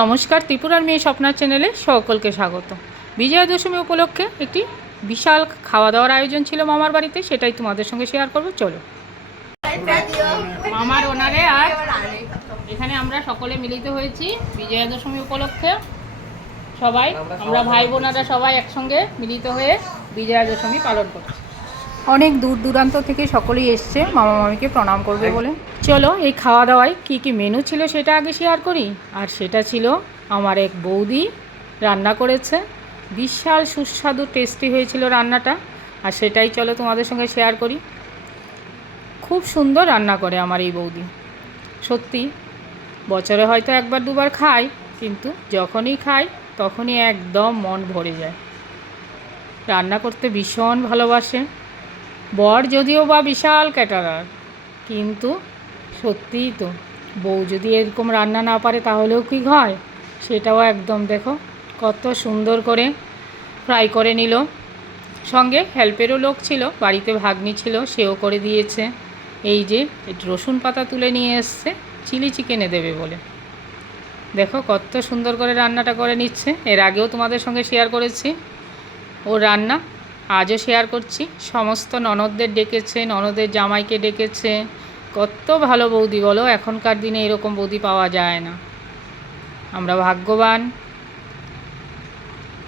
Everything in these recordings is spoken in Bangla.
নমস্কার, ত্রিপুরার মেয়ে স্বপ্নার চ্যানেলে সকলকে স্বাগত। বিজয়া দশমী উপলক্ষে একটি বিশাল খাওয়া দাওয়ার আয়োজন ছিল মামার বাড়িতে, সেটাই তোমাদের সঙ্গে শেয়ার করব, চলো। মামার ওনারে আর এখানে আমরা সকলে মিলিত হয়েছি বিজয়া দশমী উপলক্ষে। সবাই, আমরা ভাই বোনারা সবাই একসঙ্গে মিলিত হয়ে বিজয়া দশমী পালন করছি। অনেক দূর দূরান্ত থেকে সকলেই এসছে, মামা মামিকে প্রণাম করবে বলে। চলো, এই খাওয়া দাওয়ায় কী কী মেনু ছিল সেটা আগে শেয়ার করি? আর সেটা ছিল আমার এক বৌদি রান্না করেছে। বিশাল সুস্বাদু টেস্টি হয়েছিল রান্নাটা। আর সেটাই চলো তোমাদের সঙ্গে শেয়ার করি। খুব সুন্দর রান্না করে আমার এই বৌদি। সত্যি, বছরে হয়তো একবার দুবার খাই কিন্তু যখনই খাই তখনই একদম মন ভরে যায়। রান্না করতে ভীষণ ভালোবাসে। বর যদিও বা বিশাল ক্যাটারার, কিন্তু সত্যিই তো, বউ যদি এরকম রান্না না পারে তাহলেও কি হয়? সেটাও একদম দেখো, কত সুন্দর করে ফ্রাই করে নিল। সঙ্গে হেল্পেরও লোক ছিল, বাড়িতে ভাগ্নি ছিল, সেও করে দিয়েছে। এই যে রসুন পাতা তুলে নিয়ে এসছে, চিলি চিকেনে দেবে বলে। দেখো, কত সুন্দর করে রান্নাটা করে নিচ্ছে। এর আগেও তোমাদের সঙ্গে শেয়ার করেছি। ও রান্না আজও শেয়ার করছি। সমস্ত ননদদের ডেকেছে, ননদের জামাইকে ডেকেছে। কত ভালো বৌদি বলো, এখনকার দিনে এরকম বৌদি পাওয়া যায় না। আমরা ভাগ্যবান।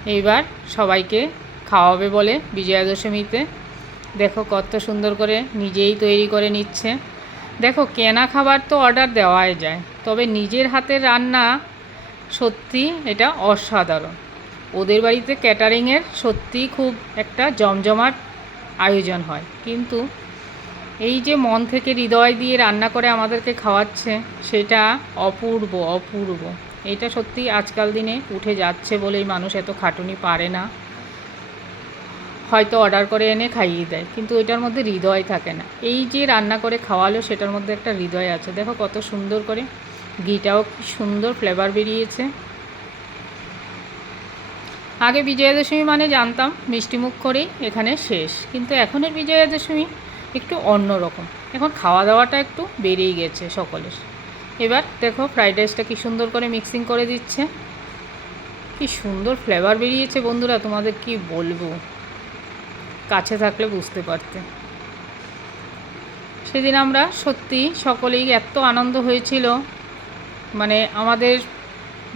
এইবার সবাইকে খাওয়াবে বলে বিজয়া দশমীতে দেখো কত সুন্দর করে নিজেই তৈরি করে নিচ্ছে। দেখো কেনা খাবার তো অর্ডার দেওয়াই যায়, তবে নিজের হাতের রান্না সত্যি এটা অসাধারণ। ওদের বাড়িতে ক্যাটারিংয়ের সত্যিই খুব একটা জমজমাট আয়োজন হয়। কিন্তু এই যে মন থেকে হৃদয় দিয়ে রান্না করে আমাদেরকে খাওয়াচ্ছে, সেটা অপূর্ব অপূর্ব। এটা সত্যি আজকাল দিনে উঠে যাচ্ছে বলেই মানুষ এত খাটুনি পারে না। হয়তো অর্ডার করে এনে খাইয়ে দেয়, কিন্তু এটার মধ্যে হৃদয় থাকে না। এই যে রান্না করে খাওয়ালো, সেটার মধ্যে একটা হৃদয় আছে। দেখো কত সুন্দর করে ঘিটাও সুন্দর ফ্লেভার বেরিয়েছে। আগে বিজয়া দশমী মানে জানতাম মিষ্টিমুখ করেই এখানে শেষ। কিন্তু এখনের বিজয়া দশমী একটু অন্য রকম। এখন খাওয়া দাওয়াটা একটু বেড়েই গেছে সকলের। এবার দেখো ফ্রাইড রাইসটা কী সুন্দর করে মিক্সিং করে দিচ্ছে। কি সুন্দর ফ্লেভার বেরিয়েছে বন্ধুরা, তোমাদের কি বলব? কাছে থাকলে বুঝতে পারতে। সেদিন আমরা সত্যি সকলেই এত আনন্দ হয়েছিল। মানে আমাদের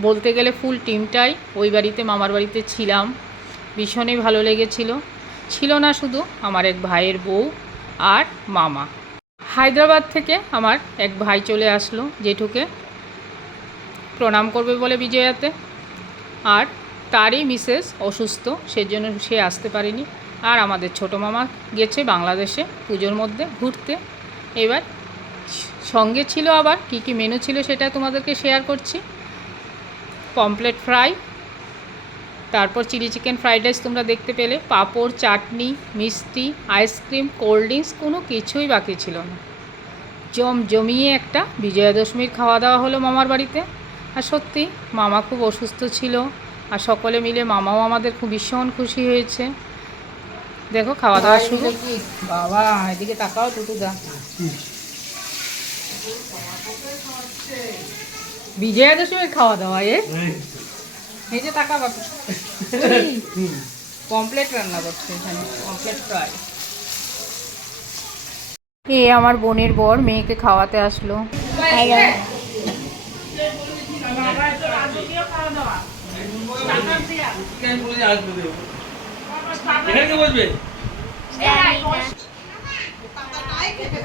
বলতে গেলে ফুল টিমটাই ওই বাড়িতে, মামার বাড়িতে ছিলাম। ভীষণই ভালো লেগেছিল। ছিল না শুধু আমার এক ভাইয়ের বউ আর মামা। হায়দ্রাবাদ থেকে আমার এক ভাই চলে আসলো জেঠুকে। প্রণাম করবে বলে বিজয়াতে। আর তারই মিসেস অসুস্থ, সেজন্য সে আসতে পারেনি। আর আমাদের ছোট মামা গেছে বাংলাদেশে পুজোর মধ্যে ঘুরতে। এবার সঙ্গে ছিল আবার কি কি মেনু ছিল সেটা তোমাদেরকে শেয়ার করছি। পমপ্লেট ফ্রাই তারপর চিলি চিকেন ফ্রাইড রাইস তোমরা দেখতে পেলে। পাঁপড় চাটনি মিষ্টি আইসক্রিম কোল্ড ড্রিঙ্কস কোনো কিছুই বাকি ছিল না। জম জমিয়ে একটা বিজয়া দশমীর খাওয়া দাওয়া হলো মামার বাড়িতে। আর সত্যি মামা খুব অসুস্থ ছিল। আর সকলে মিলে মামাও আমাদের খুব ভীষণ খুশি হয়েছে। দেখো খাওয়া দাওয়া শুরু। বাবা এদিকে তাকাও টুটুদা। বিজয়া দশমীর খাওয়া দাওয়া এ এই যে টাকা কমপ্লেট রান্না করছে এখানে কমপ্লেট ফ্রাই এ আমার বোনের বর মেয়েকে খাওয়াতে আসলো বসবে এই যে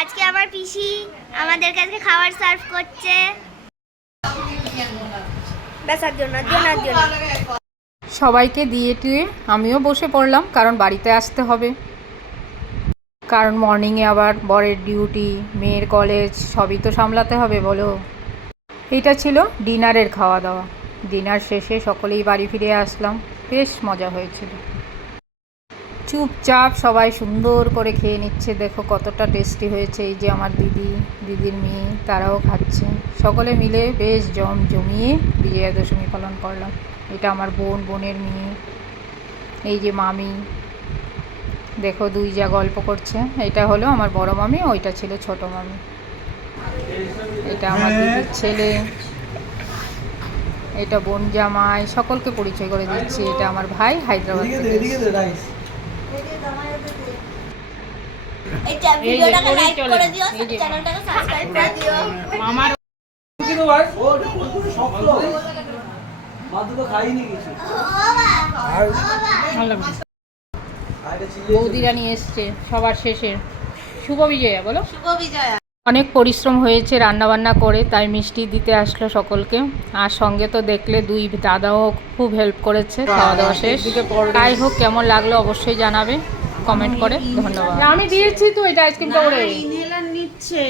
আজকে আমার পিসি আমাদের কাছে খাবার সার্ভ করছে। বেসার জন্য জোনার জন্য। সবাইকে দিয়ে টুয়ে আমিও বসে পড়লাম কারণ বাড়িতে আসতে হবে। কারণ মর্নিংয়ে আবার বরের ডিউটি মেয়ের কলেজ সবই তো সামলাতে হবে বলো। এটা ছিল ডিনারের খাওয়া দাওয়া। ডিনার শেষে সকলেই বাড়ি ফিরে আসলাম। বেশ মজা হয়েছিল। চুপচাপ সবাই সুন্দর করে খেয়ে নিচ্ছে। দেখো কতটা টেস্টি হয়েছে। এই যে আমার দিদি, দিদির মেয়ে, তারাও খাচ্ছে। সকলে মিলে বেশ জম জমিয়ে বিজয়া দশমী পালন করলাম। এটা আমার বোন, বোনের মেয়ে। এই যে মামি। দেখো দুই যা গল্প করছে। এটা হলো আমার বড় মামি, ওইটা ছিল ছোট মামি। এটা আমার দিদির ছেলে। এটা বোন জামাই। সকলকে পরিচয় করে দিচ্ছি। এটা আমার ভাই, হায়দ্রাবাদ থেকে। এটা এই ভিডিওটাকে লাইক করে দিও চ্যানেলটাকে সাবস্ক্রাইব করে দিও। মামার ভালো লাগছে। বৌদিরা নিয়ে এসছে সবার শেষে। শুভ বিজয়া বলো। শুভ বিজয়া। অনেক পরিশ্রম হয়েছে রান্নাবান্না করে তাই মিষ্টি দিতে আসলো সকলকে। আর সঙ্গে তো দেখলে দুই দাদাও খুব হেল্প করেছে খাওয়া দাওয়া শেষ। তাই হোক কেমন লাগল অবশ্যই জানাবে কমেন্ট করে ধন্যবাদ। আমি দিয়েছি তো এটা আইসক্রিমটা ওরে ইনহেলার নিচ্ছে।